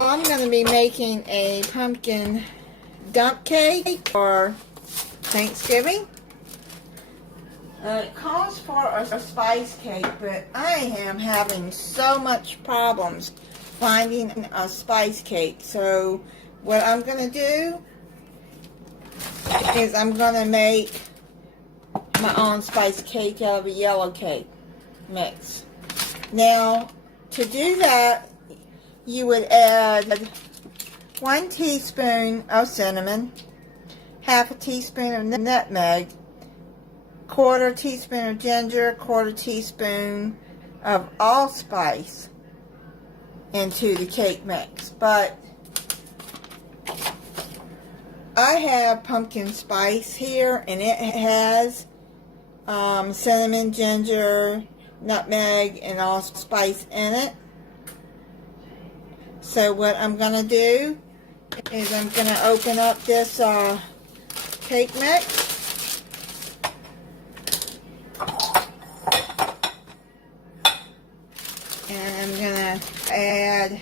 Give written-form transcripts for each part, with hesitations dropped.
I'm going to be making a pumpkin dump cake for Thanksgiving. It calls for a spice cake, but I am having so much problems finding a spice cake. So what I'm going to do is I'm going to make my own spice cake out of a yellow cake mix. Now, to do that, you would add 1 teaspoon of cinnamon, half a teaspoon of nutmeg, 1/4 teaspoon of ginger, 1/4 teaspoon of allspice into the cake mix. But I have pumpkin spice here, and it has cinnamon, ginger, nutmeg, and allspice in it. So what I'm going to do is I'm going to open up this cake mix. And I'm going to add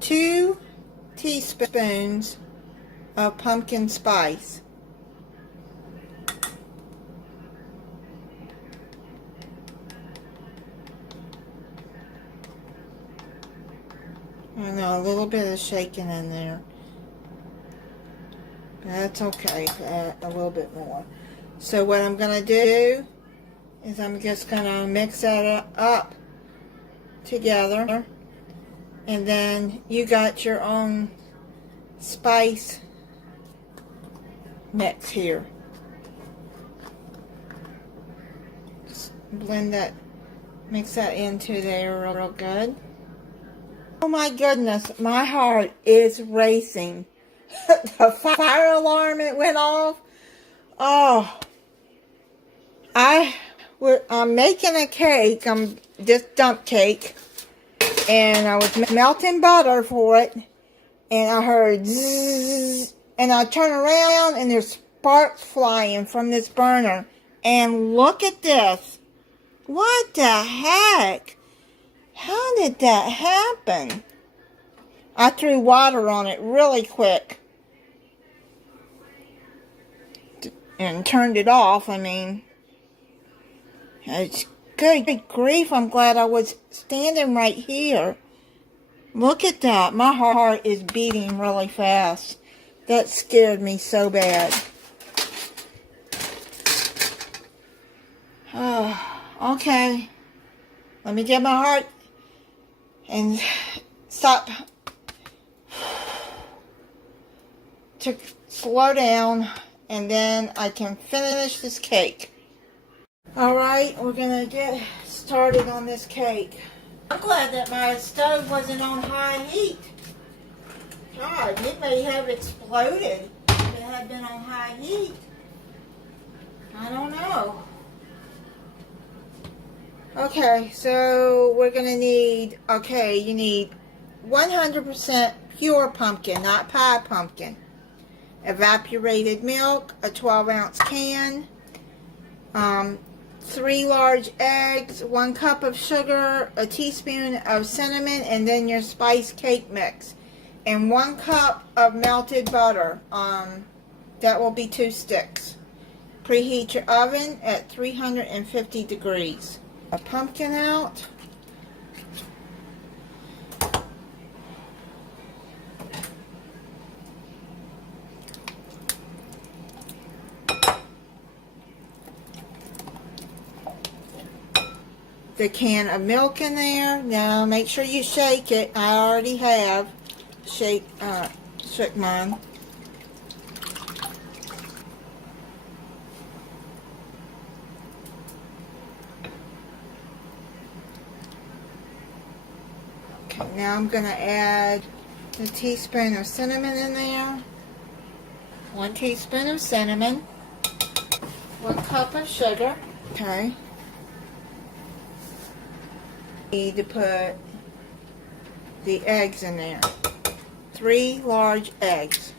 2 teaspoons of pumpkin spice. I know, a little bit of shaking in there. That's okay, add a little bit more. So what I'm going to do is I'm just going to mix that up together. And then you got your own spice mix here. Just blend that, mix that into there real good. Oh my goodness, my heart is racing. The fire alarm, it went off. Oh, I'm making a cake, this dump cake, and I was melting butter for it, and I heard zzz, and I turn around and there's sparks flying from this burner, and look at this. What the heck? How did that happen? I threw water on it really quick and turned it off. I mean, it's good grief. I'm glad I was standing right here. Look at that. My heart is beating really fast. That scared me so bad. Oh, okay. Let me get my heart and stop to slow down, and then I can finish this cake. Alright, we're gonna get started on this cake. I'm glad that my stove wasn't on high heat. God, it may have exploded if it had been on high heat. I don't know. Okay, so we're going to need, you need 100% pure pumpkin, not pie pumpkin. Evaporated milk, a 12-ounce can, 3 large eggs, 1 cup of sugar, a teaspoon of cinnamon, and then your spice cake mix. And 1 cup of melted butter. That will be 2 sticks. Preheat your oven at 350 degrees. A pumpkin out. The can of milk in there. Now make sure you shake it. I already have shook mine. Okay, now I'm going to add a teaspoon of cinnamon in there. 1 teaspoon of cinnamon. 1 cup of sugar. Okay. Need to put the eggs in there. 3 large eggs.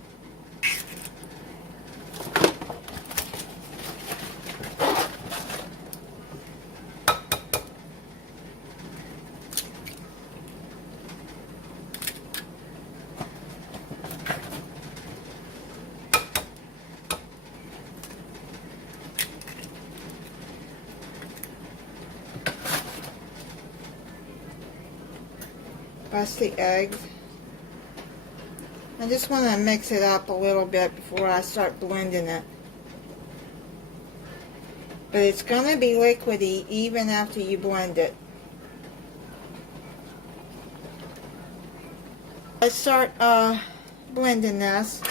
Bust the eggs. I just want to mix it up a little bit before I start blending it. But it's going to be liquidy even after you blend it. Let's start blending this.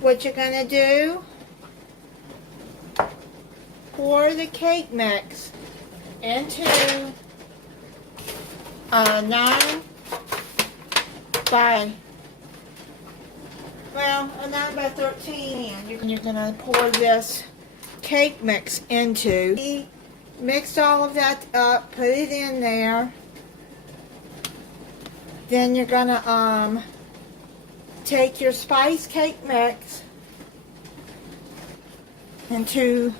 What you're going to do, pour the cake mix into a 9 by 13. You're going to pour this cake mix into. Mix all of that up, put it in there. Then you're going to take your spice cake mix into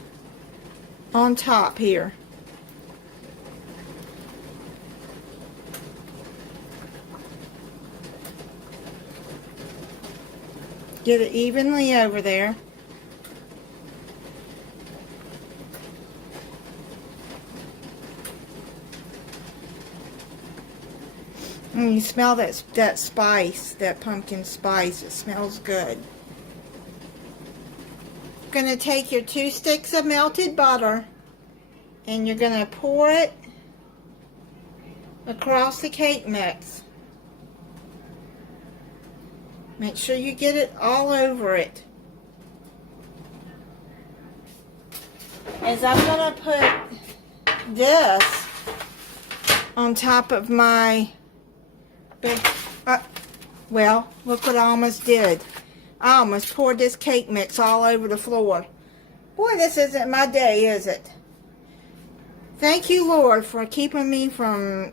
on top here. Get it evenly over there. And you smell that spice, that pumpkin spice. It smells good. You're going to take your 2 sticks of melted butter and you're going to pour it across the cake mix. Make sure you get it all over it. As I'm going to put this on top of my big, well, look what I almost did. I almost poured this cake mix all over the floor. Boy, this isn't my day, is it? Thank you, Lord, for keeping me from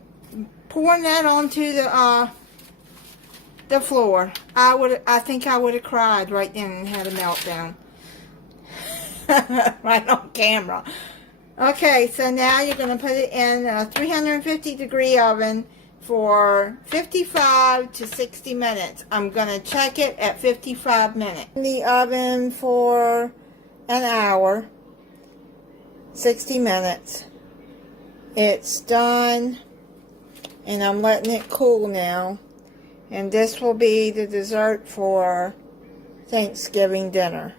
pouring that onto the floor. I think I would have cried right then and had a meltdown. Right on camera. Okay, so now you're going to put it in a 350-degree oven for 55 to 60 minutes. I'm going to check it at 55 minutes. In the oven for an hour, 60 minutes. It's done, and I'm letting it cool now. And this will be the dessert for Thanksgiving dinner.